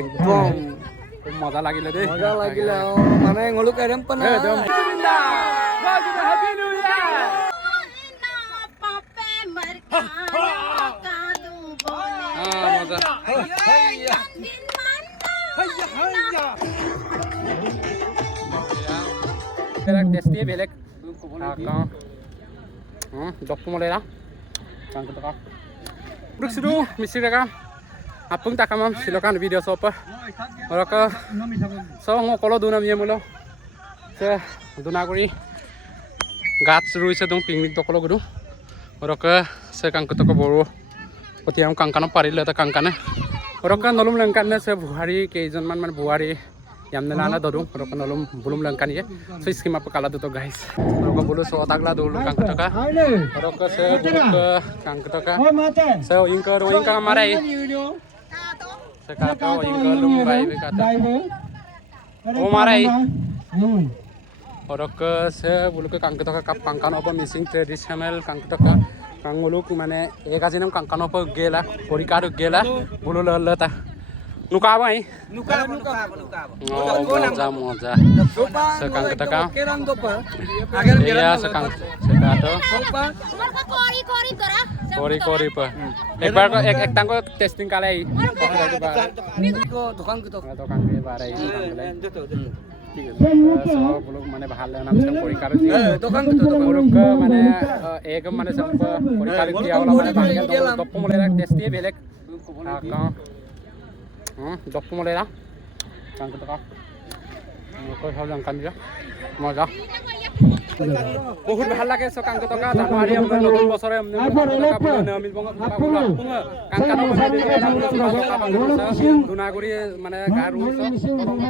একদম মজা লাগিলে দেই মজা লাগিলে মানে ngolok erem pana টেষ্টি বেলেগ dok mulai kan kita duduk situ misi mereka apung tak kamam silakan video sopa mereka so ngokolo duna miye mulo se duna kuri gat rui se dong pingmik dokolo gudu mereka se kan kita ke boru petiam kangkana pari leta kangkana mereka nolom lengkannya se buhari keizon man buhari yang nana dodong mereka nolom belum lengkan ya so skim apa kalah tuh guys mereka bulu so tagla dulu kan kita ka mereka se bulu ke kan kita ka se ingka marai se kata ingka lum bai kata oh marai mereka se bulu ke kan kita ka pangkan apa missing traditional kan kita ka kanguluk mana ekasinem kangkan apa gela korikaru gela bulu lelata nuka apa ini? Nuka. Oh, moza. Sekarang kita kau. Iya, sekarang Sopa. Kori pa. Ek tangko testing kali. Ko dukan gitu. Dukan ke barai. So buluk mana bahal naam se kori karu ji. Dukan gitu. Buluk mana ek mana se kori karu dia wala mana bangkel doppu mulai testi belek. Kau dok mulai lah kan kita kau hal yang kan dia মজা বহুত ভাল লাগে so Kang টকা জানুৱাৰী আমৰা নতুন বছৰে আমি দুনাগুৰি মানে গা ৰুইছ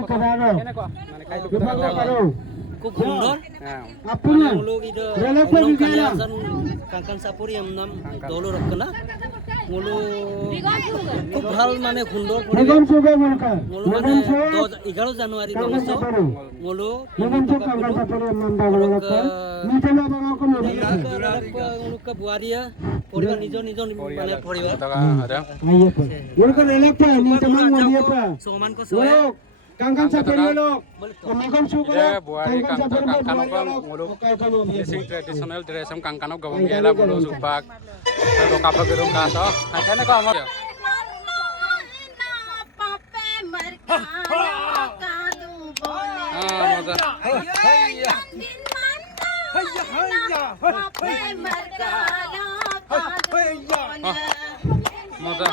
কেনেকুৱা মানে খাইটো খুব সুন্দর লোক এটা কাঙ্কান সাপুরি নাম দৌলো রক্ষনা মোলো খুব ভাল মানে সুন্দর মোলো মানে 11 জানুয়ারি মোলো বুয়ারিয়া পরিবার নিজ মানে পরিবার সমান কো Kangkang sapuri lo, kangkang suka. Buari kangkang apa muluk dressing tradisional dress kangkang apa gawang gela muluk subak. Kalau kapal gedung kaso, akhirnya kau mau ya? Moza.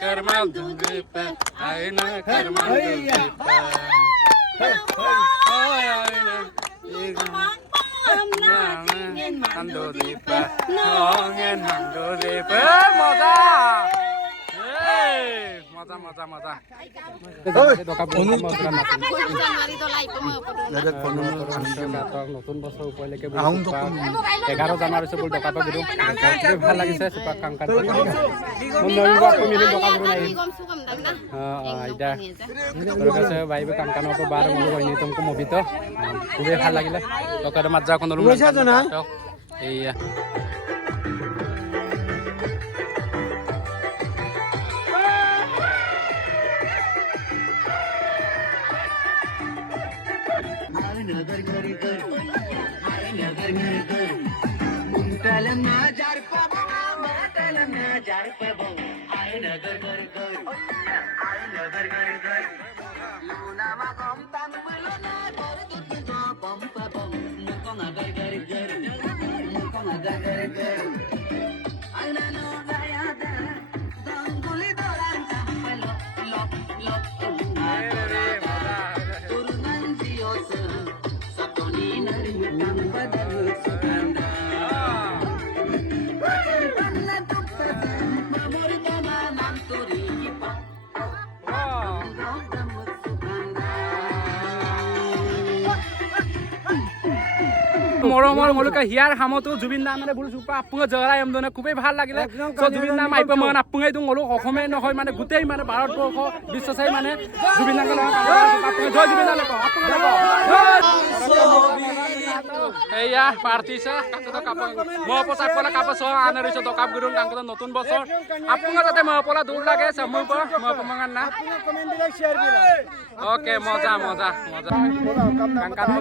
Karmal duripa, aina karmal duripa. Aina, hando duripa, nongen hando duripa. Moza. Mata. নতুন বছর উপলক্ষে 11 জানুয়ারি সব ডকা পা গিদু ভাল লাগিছে সুপা কাংকান আইদা রকছে বাইবে কাংকান অপ বার মলো হইনি তুমকো মবিত খুবই ভাল লাগিলে ডকার মাজা কোন এইয়া মৰমৰ মোলোকে হিয়াৰ হামতো জুবিন দা মানে বুলিছো আপুঙে জৰাই এমদনে খুবেই ভাল লাগিলে সো জুবিন দা মাইপ মান আপুঙে তো মোলো অসমে নহয় মানে গোটেই মানে ভাৰতবৰ্ষ বিশ্ব চাই মানে জুবিন দা আপুঙে জয় জুবিন দা লেক আপুঙে এয়া পার্টিছে কাকতো কাপ মহপলা পলা কাপ সহ আনে রইছে তো কাপ গুরুন কাকতো নতুন বছর আপুঙে যাতে মহপলা দূর লাগে সময় পর মহপমাঙ্গান না ওকে মজা মজা মজা কাঙ্কানো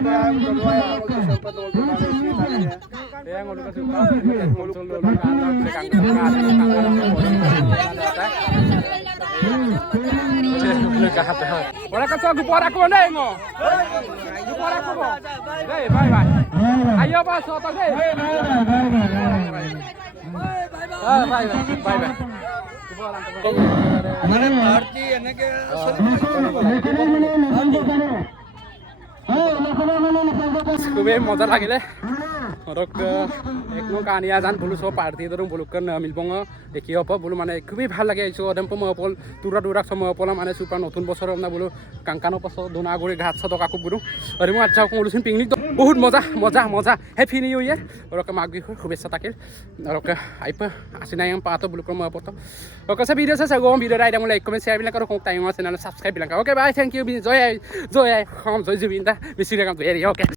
yang ngulu kasih muncul dulu orang kasih gupor aku nih ngo gupor aku bo deh bye bye ayo pas soto deh bye bye हमारे भारतीय है के খুবই মজা লাগিলে ধৰক একনো কানিয়া জান বলো সব পাৰ্টি ধৰক বলুকন মিলবং দেখি হব বলো মানে খুবই ভাল লাগে এইছো অদম্প মহপল তুৰা তুৰা মহপলা মানে সুপা নতুন বছৰ না বলো কাংকানো পাছ দোনাগুৰি ঘাট সদক আকু বলো আৰু মই আচ্ছা কলুছিন পিকনিক বহুত মজা মজা মজা হেপি নিউ ইয়াৰ ধৰক মাঘ বিহুৰ শুভেচ্ছা থাকিল ধৰক আইপ আছিনাই পাতো বলো মহপত ওকে সব ভিডিও আছে গম ভিডিও ৰাইডা লাইক কমেন্ট শেয়াৰ বিলাক আৰু টাইম আছে না সাবস্ক্ৰাইব বিলাক ওকে বাই থ্যাংক ইউ জয় জয় জয় জুবিন দা মিছি ৰেগাম এৰি ওকে